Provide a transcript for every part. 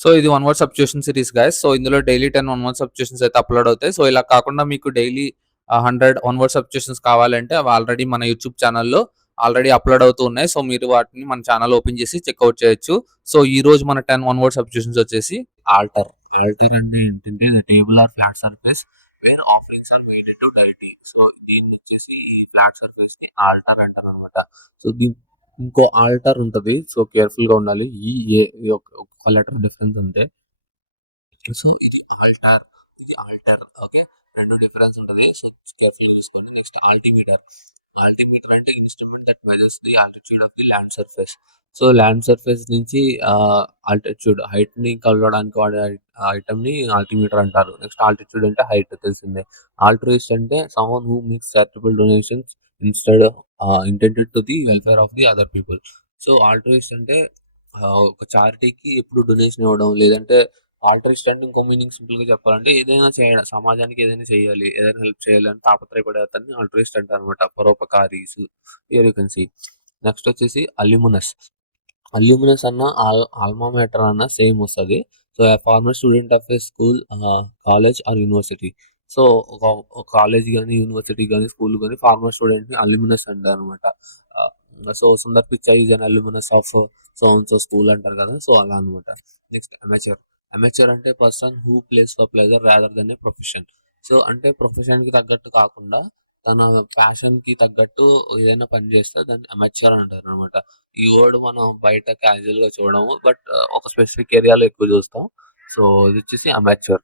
So ఇది one word substitution series guys. So ఇందులో daily 10 one word substitutions అయితే upload అవుతాయి. సో ఇలా కాకుండా మీకు డైలీ 100 వన్ వర్డ్ సబ్స్టిట్యూషన్స్ కావాలంటే అవి ఆల్రెడీ మన యూట్యూబ్ ఛానల్లో ఆల్రెడీ అప్లోడ్ అవుతూ ఉన్నాయి. సో మీరు వాటిని మన ఛానల్ ఓపెన్ చేసి చెక్అవుట్ చేయొచ్చు. సో ఈ రోజు మన 10 వన్ వర్డ్ సబ్స్టిట్యూషన్స్ వచ్చేసి ఆల్టర్. ఆల్టర్ అంటే ఏంటంటే table or flat surface where offerings are made into deity. So దీన్ని వచ్చేసి ఈ ఫ్లాట్ సర్ఫేస్ ని ఆల్టర్ అంటారు అనమాట. సో ఇంకో ఆల్టర్ ఉంటది. సో కేర్ఫుల్ గా ఉండాలి. ఈ ఏ ఒక లెటర్ డిఫరెన్స్ అంతే. సో ఇది ఆల్టర్, ఇది ఆల్టర్. ఓకే, రెండు డిఫరెన్స్ ఉంటది. సో కేర్ఫుల్ చూసుకోండి. Next altimeter. ఆల్టిమీటర్ అంటే instrument that measures the altitude of the land surface. So land surface నుంచి ఆల్టిట్యూడ్ హైట్ ని కొలవడానికి వాడే ఐటమ్ ని ఆల్టిమీటర్ అంటారు. నెక్స్ట్ ఆల్టిట్యూడ్ అంటే హైట్ తెలిసిందే. ఆల్ట్రూయిస్ట్ అంటే someone who makes charitable donations instead intended to the welfare of the other people. So altruist అంటే ఒక చారిటీకి ఎప్పుడు డొనేషన్ ఇవ్వడం, లేదంటే ఆల్ట్రూయిస్ట్ అంటే ఇంకో మీనింగ్ సింపుల్ గా చెప్పాలంటే ఏదైనా చేయడం, సమాజానికి ఏదైనా చేయాలి, ఏదైనా హెల్ప్ చేయాలి అని తాపత్రయపడే అతన్ని ఆల్ట్రూయిస్ట్ అంటారు అనమాట. పరోపకారీస్. Here you can see. Next వచ్చేసి అల్యూమినస్. అల్యూమినస్ అన్న ఆల్మా మ్యాటర్ అన్న సేమ్ వస్తుంది. So former student of a school, college or university. So ఒక కాలేజ్ కానీ యూనివర్సిటీ కానీ స్కూల్ కానీ ఫార్మర్ స్టూడెంట్ ని అల్యూమినస్ అంటారు అనమాట. So Sundar Pichai is an alumnus of so school అంటారు కదా. సో అలా అనమాట. Next amateur. అమెచర్ అంటే person who plays for pleasure rather than a profession. So అంటే ప్రొఫెషన్ కి తగ్గట్టు కాకుండా తన ప్యాషన్ కి తగ్గట్టు ఏదైనా పని చేస్తే దాన్ని అమెచర్ అంటారు అనమాట. ఈ వర్డ్ మనం బయట క్యాజువల్ గా చూడము, బట్ ఒక స్పెసిఫిక్ ఏరియాలో ఎక్కువ చూస్తాం. సో ఇది వచ్చేసి అమెచర్.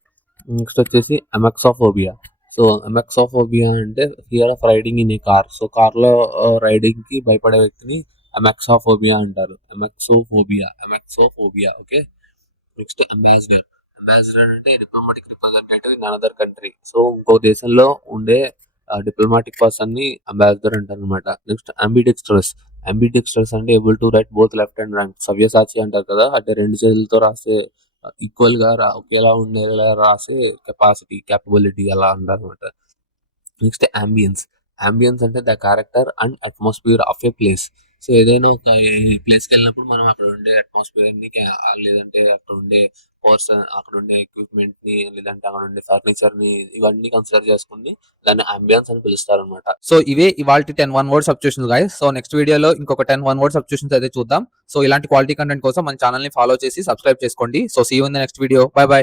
నెక్స్ట్ వచ్చేసి అమెక్సోఫోబియా. సో అమెక్సోఫోబియా అంటే fear of riding in a car. So car లో రైడింగ్ కి భయపడే వ్యక్తిని అమెక్సోఫోబియా అంటారు. అమెక్సోఫోబియా. ఓకే. Next ambassador. అంబాసిడర్ అంటే diplomatic representative in another country. So ఇంకో దేశంలో ఉండే డిప్లొమాటిక్ పర్సన్ ని అంబాసిడర్ అంటారు అనమాట. నెక్స్ట్ అంబిడెక్స్ట్రస్. అంబిడెక్స్ట్రస్ అంటే able to right both left and right. Savyasachi అంటారు కదా, అంటే రెండు చేతులతో రాసే ఈక్వల్ గా ఒకేలా ఉండేలా రాసే క్యాపబిలిటీ అలా అంటారు అనమాట. Next ambience. అంబియన్స్ అంటే the character and atmosphere of A place. So ఏదైనా ఒక ప్లేస్కి వెళ్ళినప్పుడు మనం అక్కడ ఉండే అట్మాస్ఫియర్ ని లేదంటే అక్కడ ఉండే పర్సన్, అక్కడ ఉండే ఎక్విప్మెంట్ ని, లేదంటే అక్కడ ఉండే ఫర్నిచర్ ని, ఇవన్నీ కన్సిడర్ చేసుకుని దాన్ని అంబియన్స్ అని పిలుస్తారు అనమాట. సో ఇవే ఇవాల్టి 10 one word substitutions guys. So next వీడియోలో ఇంకొక 10 వన్ వర్డ్ సబ్స్టిట్యూషన్స్ అయితే చూద్దాం. సో ఇలాంటి క్వాలిటీ కంటెంట్ కోసం మన ఛానల్ ని ఫాలో చేసి సబ్స్క్రైబ్ చేసుకోండి. So see you in the next video. Bye by.